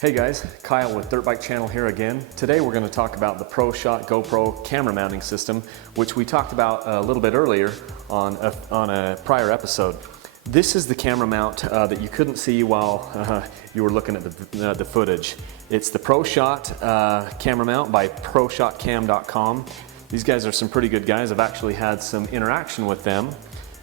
Hey guys, Kyle with Dirt Bike Channel here again. Today we're going to talk about the ProShot GoPro camera mounting system, which we talked about a little bit earlier on a prior episode. This is the camera mount that you couldn't see while you were looking at the footage. It's the ProShot camera mount by ProShotCam.com. These guys are some pretty good guys. I've actually had some interaction with them,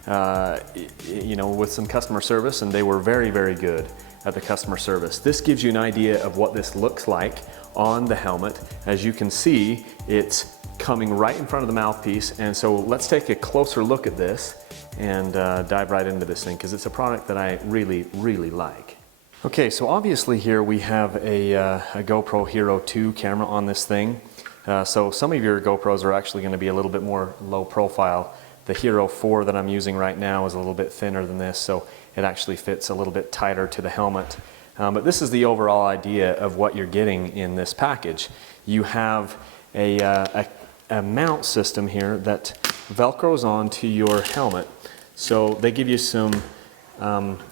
with some customer service, and they were very, very good at the customer service. This gives you an idea of what this looks like on the helmet. As you can see, it's coming right in front of the mouthpiece, and so let's take a closer look at this and dive right into this thing, because it's a product that I really, really like. Okay, so obviously here we have a GoPro Hero 2 camera on this thing. So some of your GoPros are actually going to be a little bit more low profile. The Hero 4 that I'm using right now is a little bit thinner than this, so it actually fits a little bit tighter to the helmet. But this is the overall idea of what you're getting in this package. You have a mount system here that velcros onto your helmet. So they give you some,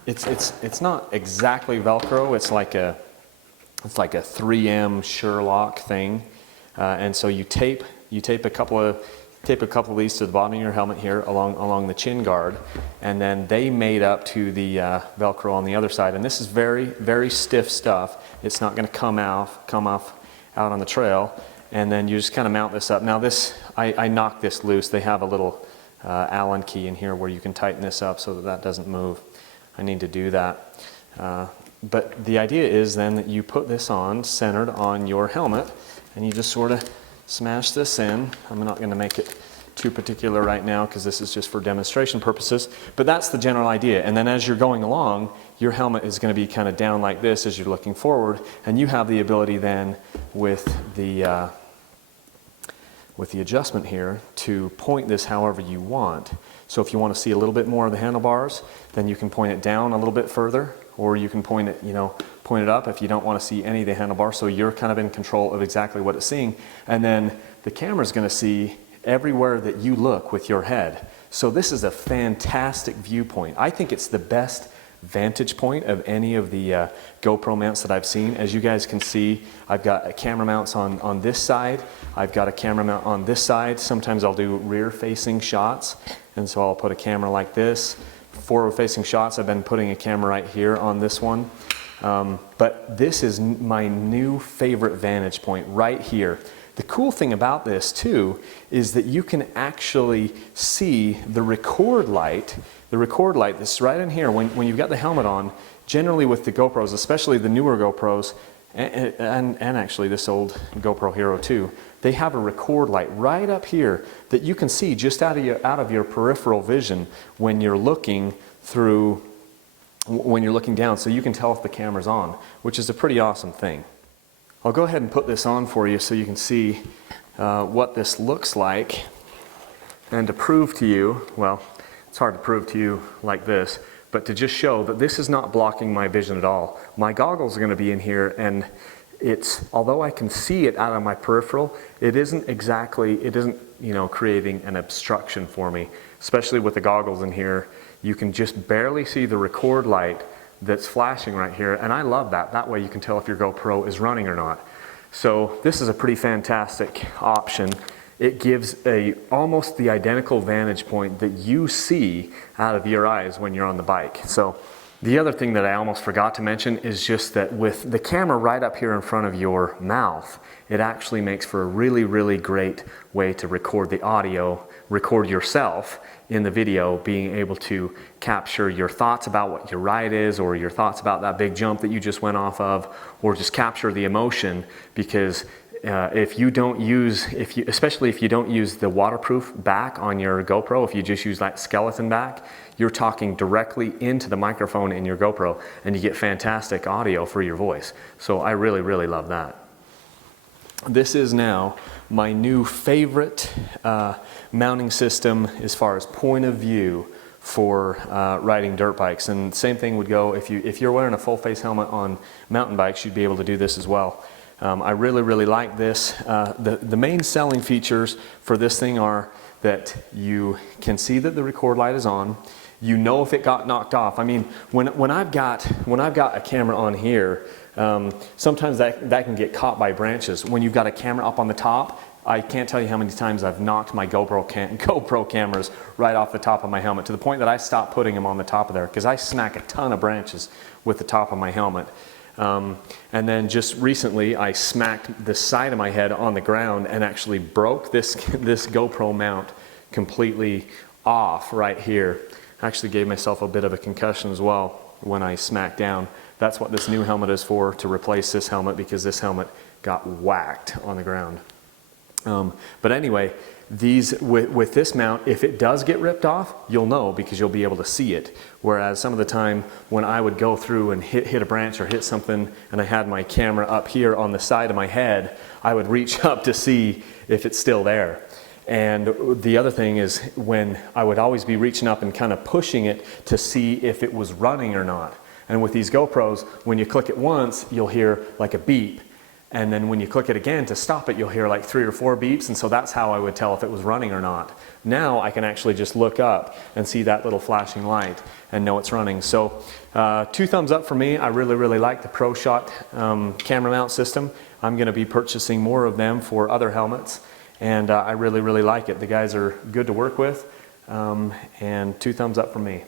it's not exactly Velcro, it's like a 3M Sherlock thing. And so you tape a couple of these to the bottom of your helmet here along the chin guard, and then they made up to the Velcro on the other side. And this is very, very stiff stuff. It's not going to come off out on the trail. And then you just kind of mount this up. Now this, I knocked this loose. They have a little Allen key in here where you can tighten this up so that doesn't move. I need to do that. But the idea is then that you put this on centered on your helmet, and you just sort of smash this in. I'm not going to make it too particular right now because this is just for demonstration purposes, but that's the general idea. And then as you're going along, your helmet is going to be kind of down like this as you're looking forward, and you have the ability then with the adjustment here to point this however you want. So if you want to see a little bit more of the handlebars, then you can point it down a little bit further, or you can point it up if you don't want to see any of the handlebars, so you're kind of in control of exactly what it's seeing. And then the camera's going to see everywhere that you look with your head. So this is a fantastic viewpoint. I think it's the best vantage point of any of the GoPro mounts that I've seen. As you guys can see, I've got camera mounts on this side. I've got a camera mount on this side. Sometimes I'll do rear facing shots, and so I'll put a camera like this. Forward facing shots, I've been putting a camera right here on this one. But this is my new favorite vantage point right here. The cool thing about this too is that you can actually see the record light that's right in here when you've got the helmet on. Generally with the GoPros, especially the newer GoPros, and actually this old GoPro Hero 2, they have a record light right up here that you can see just out of your peripheral vision when you're looking down, so you can tell if the camera's on, which is a pretty awesome thing. I'll go ahead and put this on for you so you can see what this looks like, and to prove to you, well, it's hard to prove to you like this, but to just show that this is not blocking my vision at all. My goggles are going to be in here, and although I can see it out of my peripheral, it isn't creating an obstruction for me. Especially with the goggles in here, you can just barely see the record light that's flashing right here, and I love that. That way you can tell if your GoPro is running or not. So this is a pretty fantastic option. It gives almost the identical vantage point that you see out of your eyes when you're on the bike. So the other thing that I almost forgot to mention is just that with the camera right up here in front of your mouth, it actually makes for a really, really great way to record the audio, record yourself in the video, being able to capture your thoughts about what your ride is, or your thoughts about that big jump that you just went off of, or just capture the emotion. Because especially if you don't use the waterproof back on your GoPro, if you just use that skeleton back, you're talking directly into the microphone in your GoPro, and you get fantastic audio for your voice. So I really, really love that. This is now my new favorite mounting system as far as point of view for riding dirt bikes. And same thing would go if you're wearing a full face helmet on mountain bikes, you'd be able to do this as well. I really, really like this. The main selling features for this thing are that you can see that the record light is on. you know if it got knocked off. I mean, when I've got a camera on here, sometimes that can get caught by branches. When you've got a camera up on the top, I can't tell you how many times I've knocked my GoPro cameras right off the top of my helmet, to the point that I stopped putting them on the top of there, because I smack a ton of branches with the top of my helmet. And then just recently I smacked the side of my head on the ground and actually broke this GoPro mount completely off right here. I actually gave myself a bit of a concussion as well when I smacked down. That's what this new helmet is for, to replace this helmet, because this helmet got whacked on the ground. But anyway, with this mount, if it does get ripped off, you'll know, because you'll be able to see it. Whereas some of the time when I would go through and hit a branch or hit something, and I had my camera up here on the side of my head, I would reach up to see if it's still there. And the other thing is, when I would always be reaching up and kind of pushing it to see if it was running or not. And with these GoPros, when you click it once, you'll hear like a beep. And then when you click it again to stop it, you'll hear like 3 or 4 beeps. And so that's how I would tell if it was running or not. Now I can actually just look up and see that little flashing light and know it's running. So 2 thumbs up for me. I really, really like the ProShot camera mount system. I'm going to be purchasing more of them for other helmets. And I really, really like it. The guys are good to work with. And 2 thumbs up for me.